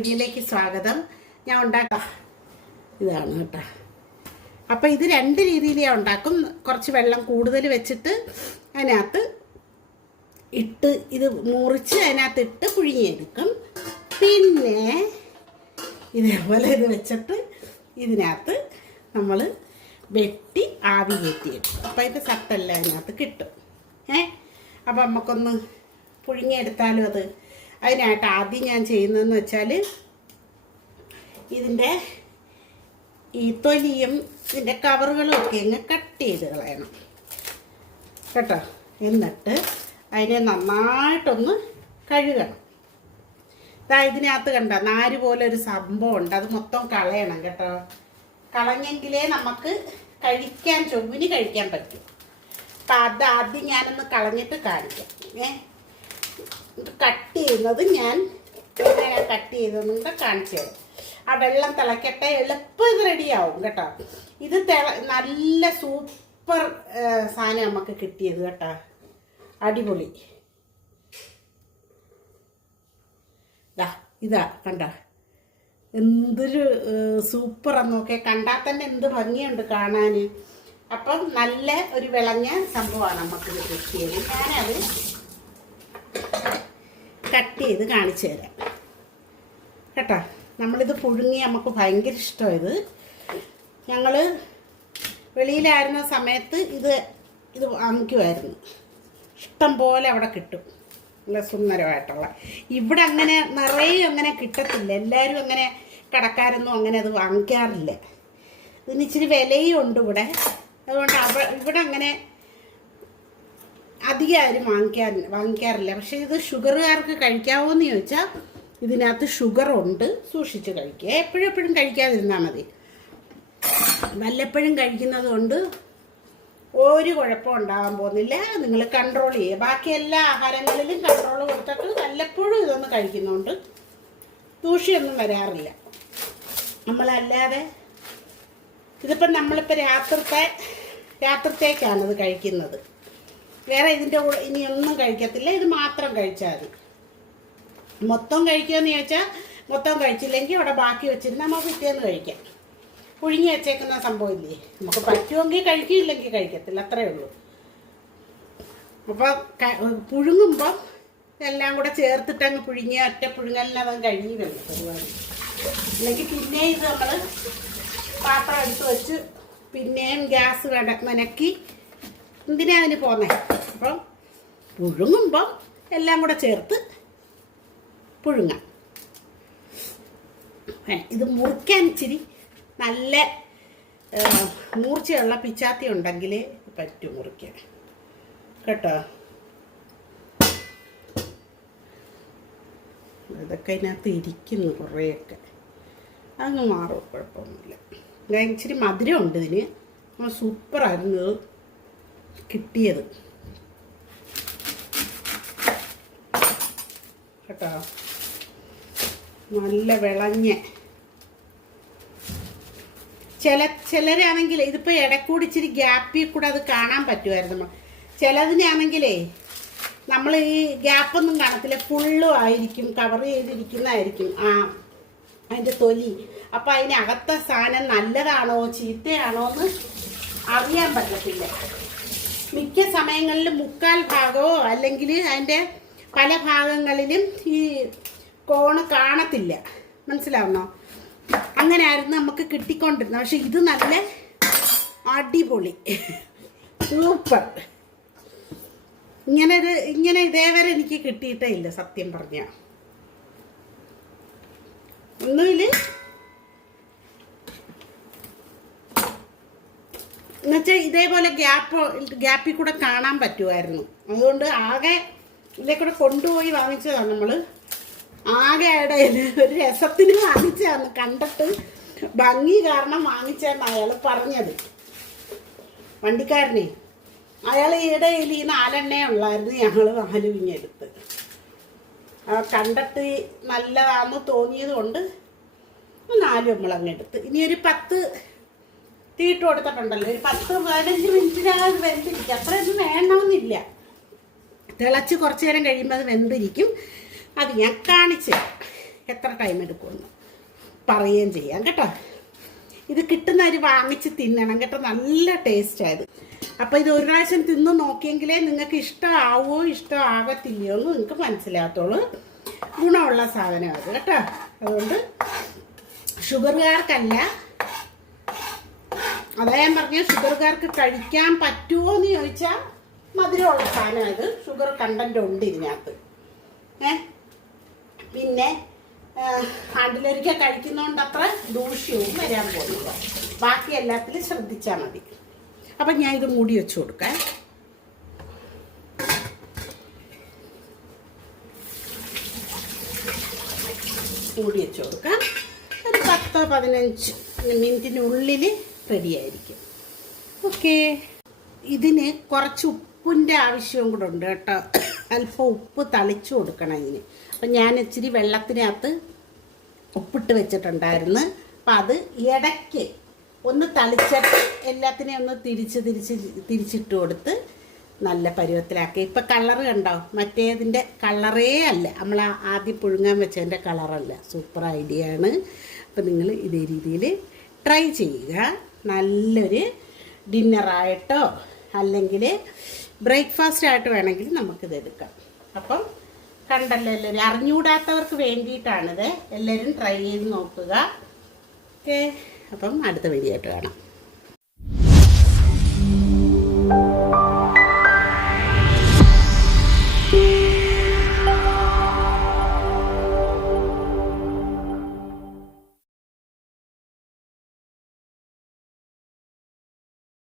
വീഡിയോയിലേക്ക് സ്വാഗതം. ഞാൻ ഉണ്ടാക്കാം. ഇതാണ് കേട്ടോ. അപ്പം ഇത് രണ്ട് രീതിയിൽ ഞാൻ ഉണ്ടാക്കും. കുറച്ച് വെള്ളം കൂടുതൽ വെച്ചിട്ട് അതിനകത്ത് ഇട്ട് ഇത് മുറിച്ച് അതിനകത്ത് ഇട്ട് പുഴുങ്ങിയെടുക്കും. പിന്നെ ഇതേപോലെ ഇത് വെച്ചിട്ട് ഇതിനകത്ത് നമ്മൾ വെട്ടി ആവി കയറ്റിയെടുക്കും. അപ്പം ഇത് സത്തെല്ലാം അതിനകത്ത് കിട്ടും. ഏ? അപ്പം നമുക്കൊന്ന് പുഴുങ്ങിയെടുത്താലും അത് അതിനായിട്ട് ആദ്യം ഞാൻ ചെയ്യുന്നതെന്ന് വെച്ചാൽ ഇതിന്റെ ഈ തൊലിയും ഇതിന്റെ കവറുകളും ഒക്കെ അങ്ങ് കട്ട് ചെയ്ത് കളയണം. കേട്ടോ? എന്നിട്ട് അതിനെ നന്നായിട്ടൊന്ന് കഴുകണം. ഇതാ ഇതിനകത്ത് കണ്ട? നാര് പോലെ ഒരു സംഭവം ഉണ്ട് അത് മൊത്തം കളയണം കേട്ടോ. കളഞ്ഞെങ്കിലേ നമുക്ക് കഴിക്കാൻ ചൊവ്വിന് കഴിക്കാൻ പറ്റും. അപ്പം അത് ആദ്യം ഞാനൊന്ന് കളഞ്ഞിട്ട് കാണിക്കാം. ഏ? ഇത് കട്ട് ചെയ്യുന്നത് ഞാൻ എങ്ങനെയാണ് കട്ട് ചെയ്തതെന്നും കാണിച്ചു തരാം. ആ വെള്ളം തിളക്കട്ടെ എളുപ്പം ഇത് റെഡിയാവും കേട്ടോ. ഇത് നല്ല സൂപ്പർ സാധനം നമുക്ക് കിട്ടിയത് കേട്ടോ. അടിപൊളി. ദാ ഇതാ കണ്ട? എന്തൊരു സൂപ്പറാന്ന് നോക്കിയ. കണ്ടാൽ തന്നെ എന്ത് ഭംഗിയുണ്ട് കാണാൻ അപ്പം നല്ല ഒരു വിളഞ്ഞ സംഭവമാണ് നമുക്ക് കിട്ടിയത്. ഞാനത് കട്ട് ചെയ്ത് കാണിച്ചു തരാം. കേട്ടോ? നമ്മളിത് പുഴുങ്ങി നമുക്ക് ഭയങ്കര ഇഷ്ടമായത് ഞങ്ങൾ വെളിയിലായിരുന്ന സമയത്ത് ഇത് ഇത് വാങ്ങിക്കുമായിരുന്നു. ഇഷ്ടം പോലെ അവിടെ കിട്ടും. നല്ല സുന്ദരമായിട്ടുള്ള. ഇവിടെ അങ്ങനെ നിറയെ അങ്ങനെ കിട്ടത്തില്ല. എല്ലാവരും അങ്ങനെ കടക്കാരൊന്നും അങ്ങനെ അത് വാങ്ങിക്കാറില്ല. ഇതിന് ഇച്ചിരി വിലയും ഉണ്ട് ഇവിടെ. അതുകൊണ്ട് അവ ഇവിടെ അങ്ങനെ അധികം ആരും വാങ്ങിക്കാറില്ല വാങ്ങിക്കാറില്ല. പക്ഷേ ഇത് ഷുഗറുകാർക്ക് കഴിക്കാവോ എന്ന് ചോദിച്ചാൽ ഇതിനകത്ത് ഷുഗർ ഉണ്ട് സൂക്ഷിച്ച് കഴിക്കുക. എപ്പോഴും എപ്പോഴും കഴിക്കാതിരുന്നാൽ മതി. വല്ലപ്പോഴും കഴിക്കുന്നത് കൊണ്ട് ഒരു കുഴപ്പം ഉണ്ടാകാൻ പോകുന്നില്ല. നിങ്ങൾ കൺട്രോൾ ചെയ്യുക. ബാക്കി എല്ലാ ആഹാരങ്ങളിലും കൺട്രോൾ കൊടുത്തിട്ട് വല്ലപ്പോഴും ഇതൊന്ന് കഴിക്കുന്നുണ്ട് ദൂഷ്യമൊന്നും വരാറില്ല. നമ്മളല്ലാതെ ഇതിപ്പം നമ്മളിപ്പോൾ രാത്രിത്തെ രാത്രിത്തേക്കാണ് ഇത് കഴിക്കുന്നത്. വേറെ ഇതിന്റെ കൂടെ ഇനി ഒന്നും കഴിക്കത്തില്ല. ഇത് മാത്രം കഴിച്ചാൽ മതി. മൊത്തം കഴിക്കുമെന്ന് ചോദിച്ചാൽ മൊത്തം കഴിച്ചില്ലെങ്കിൽ അവിടെ ബാക്കി വെച്ചിരുന്ന നമുക്ക് പിറ്റേന്ന് കഴിക്കാം. പുഴുങ്ങി വെച്ചേക്കുന്ന സംഭവമില്ലേ നമുക്ക് പറ്റുമെങ്കിൽ കഴിക്കില്ലെങ്കിൽ കഴിക്കത്തില്ല. അത്രേ ഉള്ളൂ. അപ്പം പുഴുങ്ങുമ്പം എല്ലാം കൂടെ ചേർത്തിട്ടങ്ങ് പുഴുങ്ങി ഒറ്റ പുഴുങ്ങലിന് കഴിഞ്ഞു കഴിയുമല്ലോ പരിപാടി. അല്ലെങ്കിൽ പിന്നെ ഇത് നമ്മൾ പാത്രം എടുത്ത് വെച്ച് പിന്നെയും ഗ്യാസ് മനക്കി എന്തിനാ അതിന് പോന്നേ? അപ്പം പുഴുങ്ങുമ്പം എല്ലാം കൂടെ ചേർത്ത് പുഴുങ്ങാം. ഇത് മുറിക്കാൻ ഇച്ചിരി നല്ല മൂർച്ചയുള്ള പിച്ചാത്തി ഉണ്ടെങ്കിൽ പറ്റും മുറിക്കാൻ. കേട്ടോ? ഇതൊക്കെ ഇതിനകത്ത് ഇരിക്കുന്നു കുറേയൊക്കെ. അതങ്ങ് മാറും കുഴപ്പമൊന്നുമില്ല. ഇച്ചിരി മധുരമുണ്ട് ഇതിന്. സൂപ്പറായിരുന്നു കിട്ടിയത്. കേട്ടോ? നല്ല വിളഞ്ഞ. ചില ചിലരാണെങ്കിൽ ഇതിപ്പോൾ ഇടക്കൂടി ഇച്ചിരി ഗ്യാപ്പിൽ കൂടെ അത് കാണാൻ പറ്റുമായിരുന്നു ചിലതിനാണെങ്കിലേ നമ്മൾ ഈ ഗ്യാപ്പൊന്നും കാണത്തില്ല. ഫുള്ളും ആയിരിക്കും കവർ ചെയ്തിരിക്കുന്നതായിരിക്കും. ആ അതിന്റെ തൊലി. അപ്പം അതിനകത്തെ സാധനം നല്ലതാണോ ചീത്തയാണോ എന്ന് അറിയാൻ പറ്റത്തില്ല. മിക്ക സമയങ്ങളിലും മുക്കാൽ ഭാഗമോ അല്ലെങ്കിൽ അതിന്റെ പല ഭാഗങ്ങളിലും ഈ കോണ് കാണത്തില്ല. മനസ്സിലാവണോ അങ്ങനെ ആയിരുന്നു നമുക്ക് കിട്ടിക്കൊണ്ടിരുന്നത്. പക്ഷെ ഇത് നല്ല അടിപൊളി. സൂപ്പർ. ഇങ്ങനെ ഒരു ഇങ്ങനെ ഇതേവരെ എനിക്ക് കിട്ടിയിട്ടേ ഇല്ല സത്യം പറഞ്ഞ. ഒന്നുമില്ല? എന്നുവെച്ചാൽ ഇതേപോലെ ഗ്യാപ്പ് ഗ്യാപ്പിൽ കൂടെ കാണാൻ പറ്റുമായിരുന്നു. അതുകൊണ്ട് ആകെ ഇതിലെ കൂടെ കൊണ്ടുപോയി വാങ്ങിച്ചതാണ് നമ്മൾ ആകെ ഇടയിൽ ഒരു രസത്തിന് വാങ്ങിച്ചതാണ്. കണ്ടിട്ട് ഭംഗി കാരണം വാങ്ങിച്ചതെന്ന് അയാൾ പറഞ്ഞത്. വണ്ടിക്കാരനെ അയാൾ ഇടയിൽ ഈ നാലെണ്ണേ ഉള്ളായിരുന്നു ഞങ്ങൾ നാല് വിഞ്ഞെടുത്ത് കണ്ടിട്ട് നല്ലതാണെന്ന് തോന്നിയത് കൊണ്ട് നാല് നമ്മളങ്ങെടുത്ത് ഇനി ഒരു പത്ത് തീട്ട് കൊടുത്തിട്ടുണ്ടല്ലോ. ഒരു പത്ത് പതിനഞ്ച് മിനിറ്റിനകം വെന്തിരിക്കും. അത്രയൊന്നും വേണമെന്നില്ല. തിളച്ച് കുറച്ച് നേരം കഴിയുമ്പോൾ അത് വെന്തിരിക്കും. അത് ഞാൻ കാണിച്ച് തരാം. എത്ര ടൈം എടുക്കുമെന്ന്. പറയുകയും ചെയ്യാം കേട്ടോ. ഇത് കിട്ടുന്ന അരി വാങ്ങിച്ച് തിന്നണം കേട്ടോ. നല്ല ടേസ്റ്റ് ആയത് അപ്പോൾ ഇത് ഒരു പ്രാവശ്യം തിന്ന് നോക്കിയെങ്കിലേ നിങ്ങൾക്ക് ഇഷ്ടമാവോ ഇഷ്ടമാകത്തില്ലയോ എന്ന് നിങ്ങൾക്ക് മനസ്സിലാകത്തുള്ളൂ. ഗുണമുള്ള സാധനമാണ് കേട്ടോ. അതുകൊണ്ട് ഷുഗറുകാർക്കല്ല അതാ ഞാൻ പറഞ്ഞ ഷുഗർകാർക്ക് കഴിക്കാൻ പറ്റുമോ എന്ന് ചോദിച്ചാൽ മധുരമുള്ള സാധനം ഇത് ഷുഗർ കണ്ടന്റ് ഉണ്ട് ഇതിനകത്ത്. ഏ? പിന്നെ ആണ്ടിലൊരിക്കൽ കഴിക്കുന്നതുകൊണ്ട് അത്ര ദൂഷ്യവും വരാൻ പോകുന്നില്ല. ബാക്കി എല്ലാത്തിലും ശ്രദ്ധിച്ചാൽ മതി. അപ്പം ഞാൻ ഇത് മൂടി വെച്ച് കൊടുക്കാം. മൂടി വെച്ച് കൊടുക്കാം. ഒരു പത്തോ പതിനഞ്ച് മിനിറ്റിനുള്ളിൽ റെഡി ആയിരിക്കും ഓക്കെ. ഇതിന് കുറച്ച് ഉപ്പിന്റെ ആവശ്യവും കൂടെ ഉണ്ട് കേട്ടോ. അല്പം ഉപ്പ് തളിച്ചു കൊടുക്കണം ഇതിന് അപ്പം ഞാൻ ഇച്ചിരി വെള്ളത്തിനകത്ത് ഉപ്പിട്ട് വെച്ചിട്ടുണ്ടായിരുന്നു. അപ്പം അത് ഇടയ്ക്ക് ഒന്ന് തളിച്ചിട്ട് എല്ലാത്തിനെയും ഒന്ന് തിരിച്ച് തിരിച്ച് തിരിച്ചിട്ട് കൊടുത്ത് നല്ല പരുവത്തിലാക്കി. ഇപ്പം കളർ കണ്ടോ? മറ്റേതിന്റെ കളറേ അല്ല. നമ്മൾ ആദ്യം പുഴുങ്ങാൻ വെച്ചതിന്റെ കളറല്ല സൂപ്പർ ഐഡിയ ആണ്. അപ്പം നിങ്ങൾ ഇതേ രീതിയിൽ ട്രൈ ചെയ്യുക. നല്ലൊരു ഡിന്നറായിട്ടോ അല്ലെങ്കിൽ ബ്രേക്ക്ഫാസ്റ്റ് ആയിട്ട് വേണമെങ്കിൽ നമുക്കിത് എടുക്കാം. അപ്പം കണ്ടല്ലോ എല്ലാവരും അറിഞ്ഞുകൂടാത്തവർക്ക് വേണ്ടിയിട്ടാണിത്. എല്ലാവരും ട്രൈ ചെയ്ത് നോക്കുക. ഓക്കെ. അപ്പം അടുത്ത വീഡിയോ ആയിട്ട് കാണാം.